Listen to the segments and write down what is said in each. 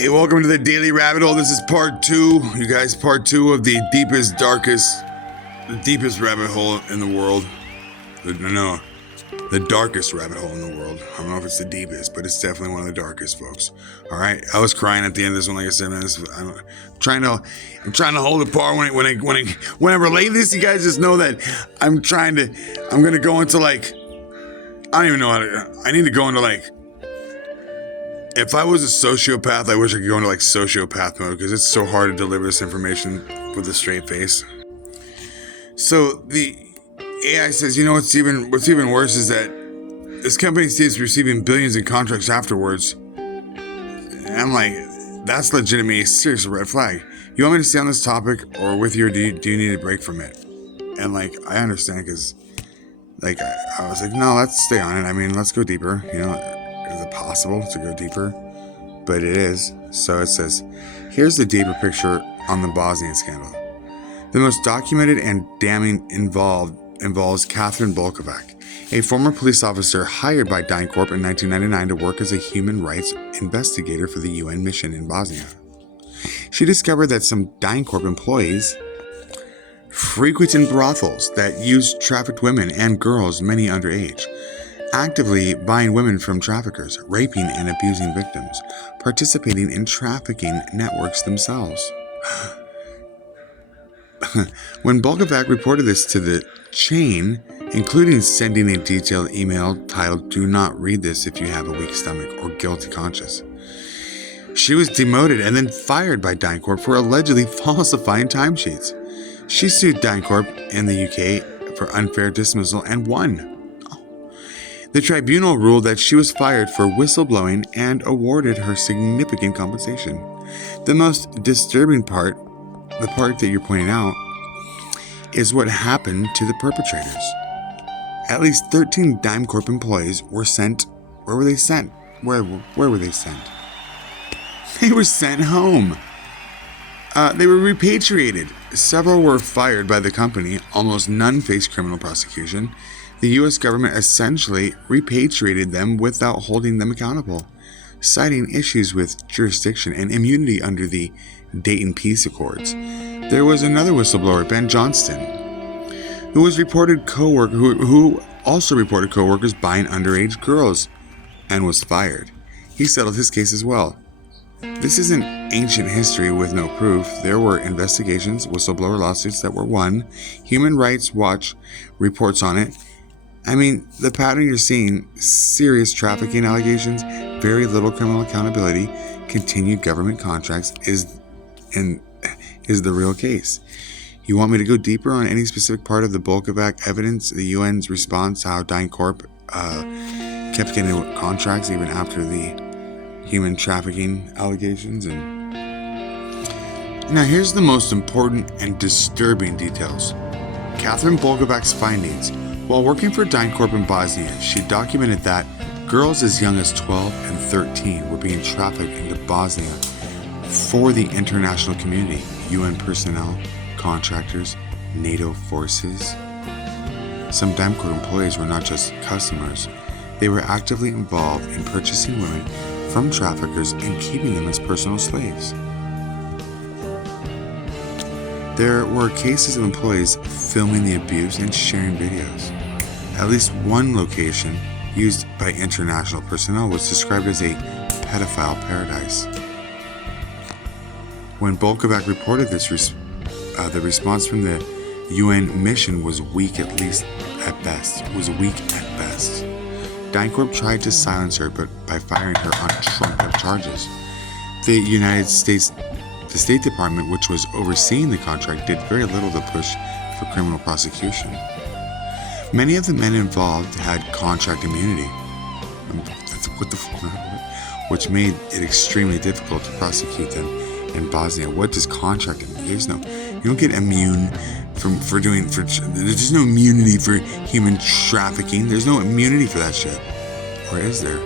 Hey, welcome to the Daily Rabbit Hole. This is part two. You guys, part two of the deepest rabbit hole in the world. The darkest rabbit hole in the world. I don't know if it's the deepest, but it's definitely one of the darkest, folks. All right, I was crying at the end of this one. Like I said, man, I'm trying to hold it par when I relay this. You guys just know that I'm gonna go into like, I don't even know how to. I need to go into like. If I was a sociopath, I wish I could go into like sociopath mode because it's so hard to deliver this information with a straight face. So the AI says, you know, what's even worse is that this company seems receiving billions in contracts afterwards. And I'm like, that's legitimately a serious red flag. You want me to stay on this topic or with you, or do you need a break from it? And like, I understand because like I was like, no, let's stay on it. I mean, let's go deeper, you know. Is it possible to go deeper? But it is. So it says, here's the deeper picture on the Bosnian scandal. The most documented and damning involves Catherine Bolkovac, a former police officer hired by DynCorp in 1999 to work as a human rights investigator for the UN mission in Bosnia. She discovered that some DynCorp employees frequented brothels that used trafficked women and girls, many underage, actively buying women from traffickers, raping and abusing victims, participating in trafficking networks themselves. When Bolkovac reported this to the chain, including sending a detailed email titled, "Do not read this if you have a weak stomach or guilty conscience," she was demoted and then fired by DynCorp for allegedly falsifying timesheets. She sued DynCorp in the UK for unfair dismissal and won. The tribunal ruled that she was fired for whistleblowing and awarded her significant compensation. The most disturbing part, the part that you're pointing out, is what happened to the perpetrators. At least 13 DynCorp employees were sent. Where were they sent? Where were they sent? They were sent home. They were repatriated. Several were fired by the company. Almost none faced criminal prosecution. The U.S. government essentially repatriated them without holding them accountable, citing issues with jurisdiction and immunity under the Dayton Peace Accords. There was another whistleblower, Ben Johnston, who also reported co-workers buying underage girls and was fired. He settled his case as well. This isn't ancient history with no proof. There were investigations, whistleblower lawsuits that were won, Human Rights Watch reports on it. I mean, the pattern you're seeing, serious trafficking allegations, very little criminal accountability, continued government contracts is the real case. You want me to go deeper on any specific part of the Bolkovac evidence, the UN's response to how DynCorp kept getting contracts even after the human trafficking allegations? And now here's the most important and disturbing details. Catherine Bolkovac's findings. While working for DynCorp in Bosnia, she documented that girls as young as 12 and 13 were being trafficked into Bosnia for the international community, UN personnel, contractors, NATO forces. Some DynCorp employees were not just customers, they were actively involved in purchasing women from traffickers and keeping them as personal slaves. There were cases of employees filming the abuse and sharing videos. At least one location used by international personnel was described as a pedophile paradise. When Bolkovac reported this, the response from the UN mission was weak at best. DynCorp tried to silence her, but by firing her on trumped-up charges. The State Department, which was overseeing the contract, did very little to push for criminal prosecution. Many of the men involved had contract immunity, which made it extremely difficult to prosecute them in Bosnia. What does contract mean? You don't get immune there's no immunity for human trafficking. There's no immunity for that shit. Or is there?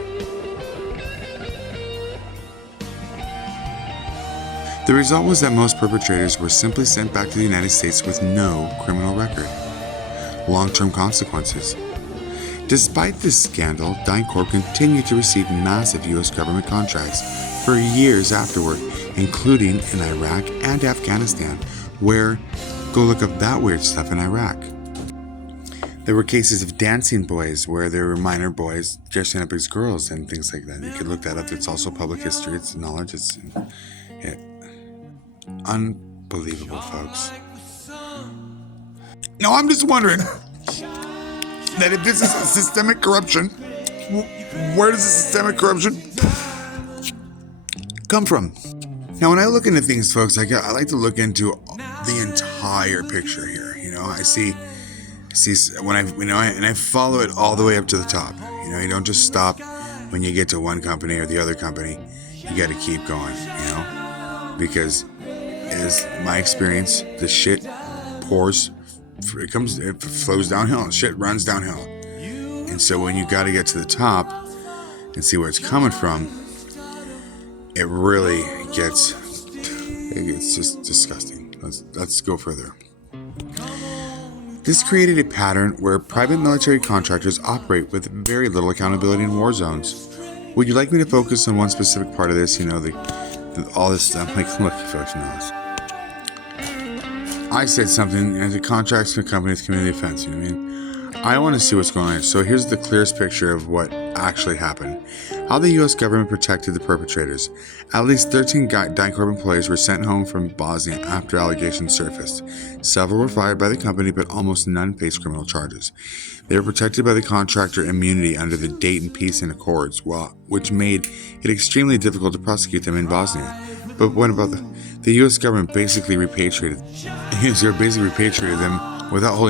The result was that most perpetrators were simply sent back to the United States with no criminal record. Long-term consequences. Despite this scandal, DynCorp continued to receive massive U.S. government contracts for years afterward, including in Iraq and Afghanistan, where go look up that weird stuff in Iraq. There were cases of dancing boys where there were minor boys dressing up as girls and things like that. You could look that up. It's also public history. It's knowledge. It's unbelievable, folks. No, I'm just wondering that if this is a systemic corruption, where does the systemic corruption come from? Now, when I look into things, folks, I like to look into the entire picture here. You know, I see when I follow it all the way up to the top. You know, you don't just stop when you get to one company or the other company. You got to keep going. You know, because as my experience, the shit pours. It flows downhill. Shit runs downhill. And so when you got to get to the top and see where it's coming from, it really gets just disgusting. Let's go further. This created a pattern where private military contractors operate with very little accountability in war zones. Would you like me to focus on one specific part of this? You know, all this stuff. Like, look, you folks know this. I said something, and the contracts with companies community defense. You know what I mean? I want to see what's going on. So here's the clearest picture of what actually happened. How the U.S. government protected the perpetrators. At least 13 DynCorp employees were sent home from Bosnia after allegations surfaced. Several were fired by the company, but almost none faced criminal charges. They were protected by the contractor immunity under the Dayton Peace and Accords, which made it extremely difficult to prosecute them in Bosnia. But what about the U.S. government basically repatriated them without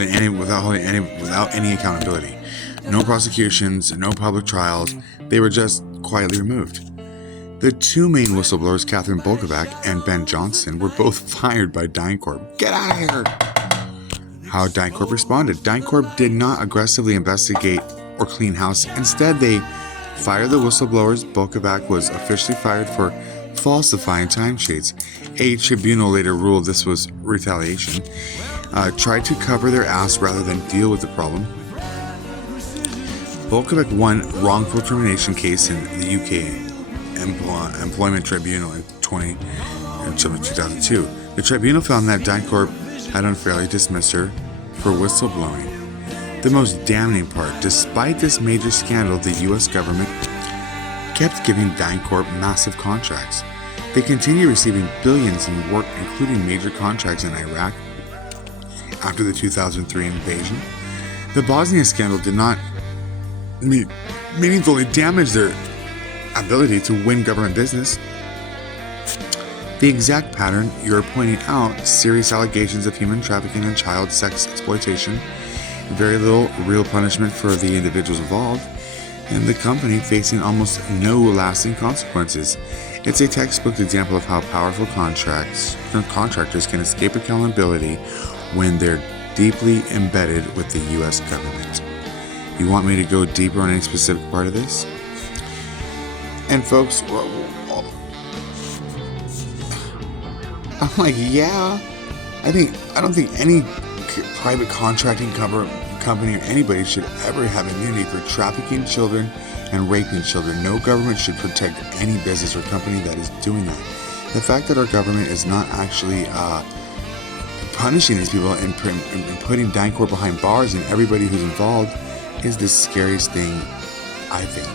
any accountability. No prosecutions, no public trials. They were just quietly removed. The two main whistleblowers, Catherine Bolkovac and Ben Johnson, were both fired by DynCorp. Get out of here! How DynCorp responded. DynCorp did not aggressively investigate or clean house. Instead, they fired the whistleblowers. Bolkovac was officially fired for falsifying timesheets. A tribunal later ruled this was retaliation. Tried to cover their ass rather than deal with the problem. Bolkovac won wrongful termination case in the UK Employment Tribunal in 2002. The tribunal found that DynCorp had unfairly dismissed her for whistleblowing. The most damning part, despite this major scandal, the US government kept giving DynCorp massive contracts. They continue receiving billions in work, including major contracts in Iraq after the 2003 invasion. The Bosnia scandal did not meaningfully damage their ability to win government business. The exact pattern you're pointing out, serious allegations of human trafficking and child sex exploitation, very little real punishment for the individuals involved, and the company facing almost no lasting consequences. It's a textbook example of how powerful contractors can escape accountability when they're deeply embedded with the U.S. government. You want me to go deeper on any specific part of this? And folks, I'm like, yeah. I don't think any private contracting company or anybody should ever have immunity for trafficking children and raping children. No government should protect any business or company that is doing that. The fact that our government is not actually punishing these people and putting DynCorp behind bars and everybody who's involved is the scariest thing, I think.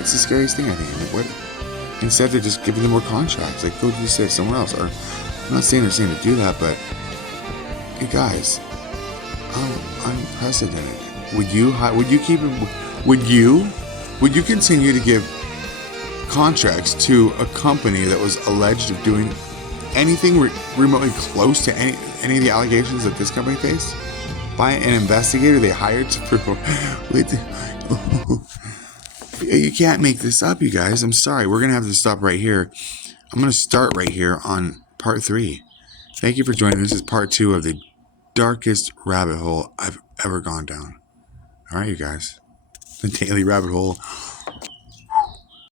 It's the scariest thing, I think. Instead, they're just giving them more contracts. Like, go do this somewhere else. Or, I'm not saying they're saying to do that, but, hey guys, unprecedented. Would you continue to give contracts to a company that was alleged of doing anything remotely close to any of the allegations that this company faced? By an investigator they hired to prove. You can't make this up, you guys. I'm sorry. We're going to have to stop right here. I'm going to start right here on part 3. Thank you for joining. This is part 2 of the darkest rabbit hole I've ever gone down. All right, you guys. The daily rabbit hole